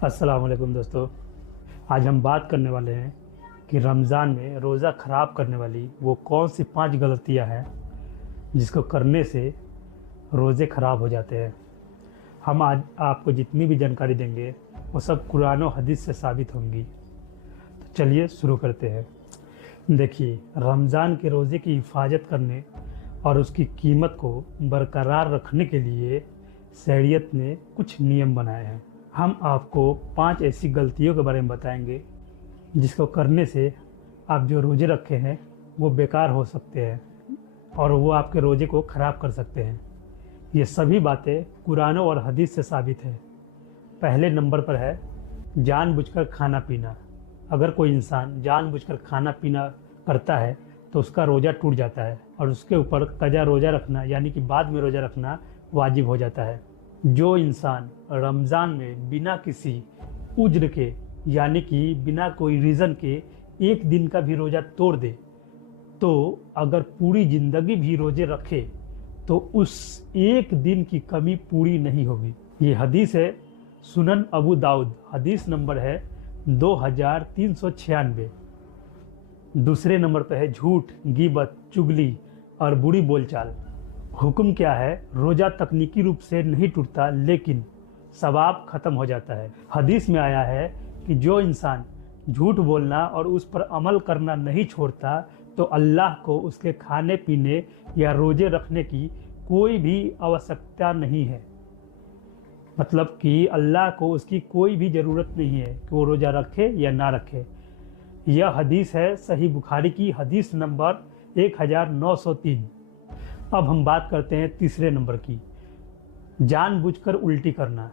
अस्सलाम वालेकुम दोस्तों। आज हम बात करने वाले हैं कि रमज़ान में रोज़ा ख़राब करने वाली वो कौन सी 5 गलतियां हैं जिसको करने से रोज़े ख़राब हो जाते हैं। हम आज आपको जितनी भी जानकारी देंगे वो सब कुरान और हदीस से साबित होंगी। तो चलिए शुरू करते हैं। देखिए, रमज़ान के रोज़े की हिफाजत करने और उसकी कीमत को बरकरार रखने के लिए शरीयत ने कुछ नियम बनाए हैं। हम आपको 5 ऐसी गलतियों के बारे में बताएंगे जिसको करने से आप जो रोज़े रखे हैं वो बेकार हो सकते हैं और वो आपके रोज़े को ख़राब कर सकते हैं। ये सभी बातें कुरान और हदीस से साबित है। पहले नंबर पर है जानबूझकर खाना पीना। अगर कोई इंसान जानबूझकर खाना पीना करता है तो उसका रोज़ा टूट जाता है और उसके ऊपर कज़ा रोज़ा रखना यानी कि बाद में रोज़ा रखना वाजिब हो जाता है। जो इंसान रमज़ान में बिना किसी उज्र के यानी कि बिना कोई रीज़न के एक दिन का भी रोज़ा तोड़ दे तो अगर पूरी ज़िंदगी भी रोज़े रखे तो उस एक दिन की कमी पूरी नहीं होगी। ये हदीस है सुनन अबू दाऊद, हदीस नंबर है 2396। दूसरे नंबर पर है झूठ, गीबत, चुगली और बुरी बोलचाल। हुक्म क्या है? रोज़ा तकनीकी रूप से नहीं टूटता लेकिन सवाब ख़त्म हो जाता है। हदीस में आया है कि जो इंसान झूठ बोलना और उस पर अमल करना नहीं छोड़ता तो अल्लाह को उसके खाने पीने या रोज़े रखने की कोई भी आवश्यकता नहीं है। मतलब कि अल्लाह को उसकी कोई भी ज़रूरत नहीं है कि वो रोज़ा रखे या ना रखे। यह हदीस है सही बुखारी की, हदीस नंबर 1903। अब हम बात करते हैं तीसरे नंबर की, जानबूझकर उल्टी करना।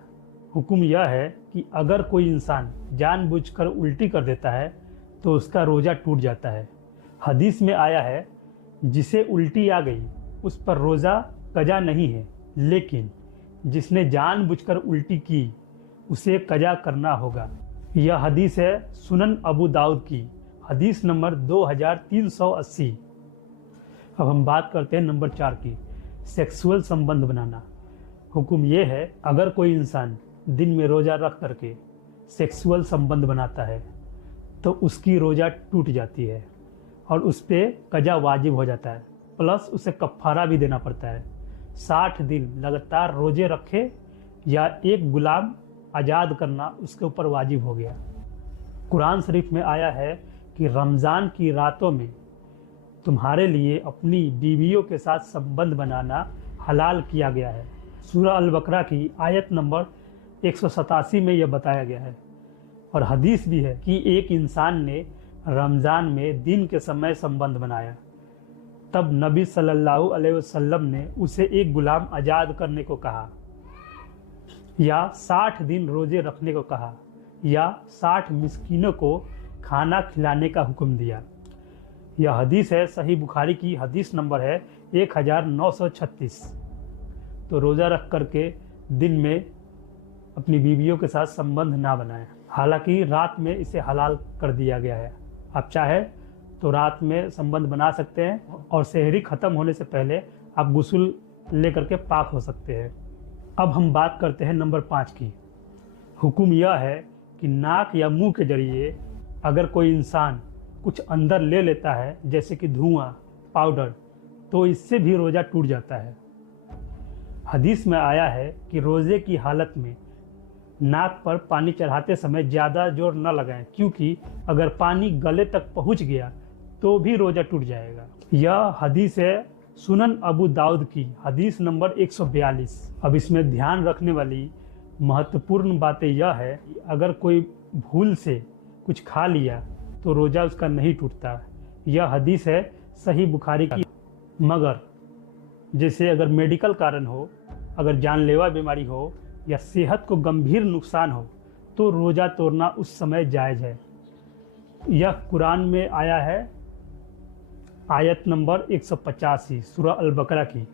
हुक्म यह है कि अगर कोई इंसान जानबूझकर उल्टी कर देता है तो उसका रोज़ा टूट जाता है। हदीस में आया है जिसे उल्टी आ गई उस पर रोज़ा कज़ा नहीं है, लेकिन जिसने जानबूझकर उल्टी की उसे कज़ा करना होगा। यह हदीस है सुनन अबू दाऊद की, हदीस नंबर 2380। अब हम बात करते हैं नंबर 4 की, सेक्सुअल संबंध बनाना। हुक्म ये है अगर कोई इंसान दिन में रोज़ा रख करके सेक्सुअल संबंध बनाता है तो उसकी रोज़ा टूट जाती है और उस पर कज़ा वाजिब हो जाता है, प्लस उसे कफ़ारा भी देना पड़ता है। 60 दिन लगातार रोज़े रखे या एक गुलाम आज़ाद करना उसके ऊपर वाजिब हो गया। कुरान शरीफ में आया है कि रमज़ान की रातों में तुम्हारे लिए अपनी बीवियों के साथ संबंध बनाना हलाल किया गया है। सूरह अल बकरा की आयत नंबर 187 में यह बताया गया है। और हदीस भी है कि एक इंसान ने रमज़ान में दिन के समय संबंध बनाया, तब नबी सल्लल्लाहु अलैहि वसल्लम ने उसे एक गुलाम आज़ाद करने को कहा या 60 दिन रोज़े रखने को कहा या 60 मिस्कीनों को खाना खिलाने का हुक्म दिया। यह हदीस है सही बुखारी की, हदीस नंबर है 1936। तो रोज़ा रख करके दिन में अपनी बीवियों के साथ संबंध ना बनाएं। हालांकि रात में इसे हलाल कर दिया गया है। आप चाहे तो रात में संबंध बना सकते हैं और सेहरी ख़त्म होने से पहले आप गुस्ल ले करके पाक हो सकते हैं। अब हम बात करते हैं नंबर 5 की। हुक्म यह है कि नाक या मुंह के जरिए अगर कोई इंसान कुछ अंदर ले लेता है जैसे कि धुआं, पाउडर, तो इससे भी रोज़ा टूट जाता है। हदीस में आया है कि रोज़े की हालत में नाक पर पानी चढ़ाते समय ज़्यादा जोर न लगाएं, क्योंकि अगर पानी गले तक पहुंच गया तो भी रोज़ा टूट जाएगा। यह हदीस है सुनन अबू दाऊद की, हदीस नंबर 142। अब इसमें ध्यान रखने वाली महत्वपूर्ण बातें यह है कि अगर कोई भूल से कुछ खा लिया तो रोज़ा उसका नहीं टूटता। यह हदीस है सही बुखारी की। मगर जैसे अगर मेडिकल कारण हो, अगर जानलेवा बीमारी हो या सेहत को गंभीर नुकसान हो तो रोज़ा तोड़ना उस समय जायज़ है। यह कुरान में आया है आयत नंबर 185 सूरह अल बकरा की।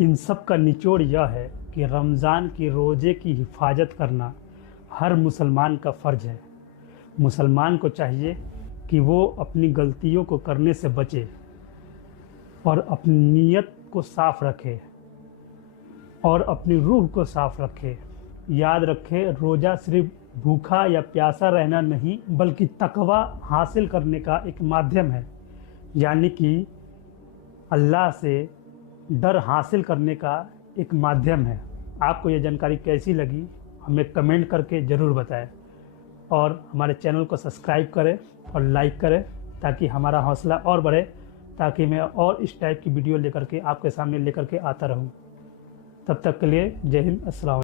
इन सब का निचोड़ यह है कि रमज़ान की रोज़े की हिफाजत करना हर मुसलमान का फ़र्ज है। मुसलमान को चाहिए कि वो अपनी गलतियों को करने से बचे और अपनी नीयत को साफ़ रखे और अपनी रूह को साफ़ रखे। याद रखें, रोज़ा सिर्फ भूखा या प्यासा रहना नहीं बल्कि तकवा हासिल करने का एक माध्यम है, यानी कि अल्लाह से डर हासिल करने का एक माध्यम है। आपको ये जानकारी कैसी लगी हमें कमेंट करके ज़रूर बताएं और हमारे चैनल को सब्सक्राइब करें और लाइक करें ताकि हमारा हौसला और बढ़े, ताकि मैं और इस टाइप की वीडियो लेकर के आपके सामने लेकर के आता रहूं। तब तक के लिए जय हिंद, अस्सलाम।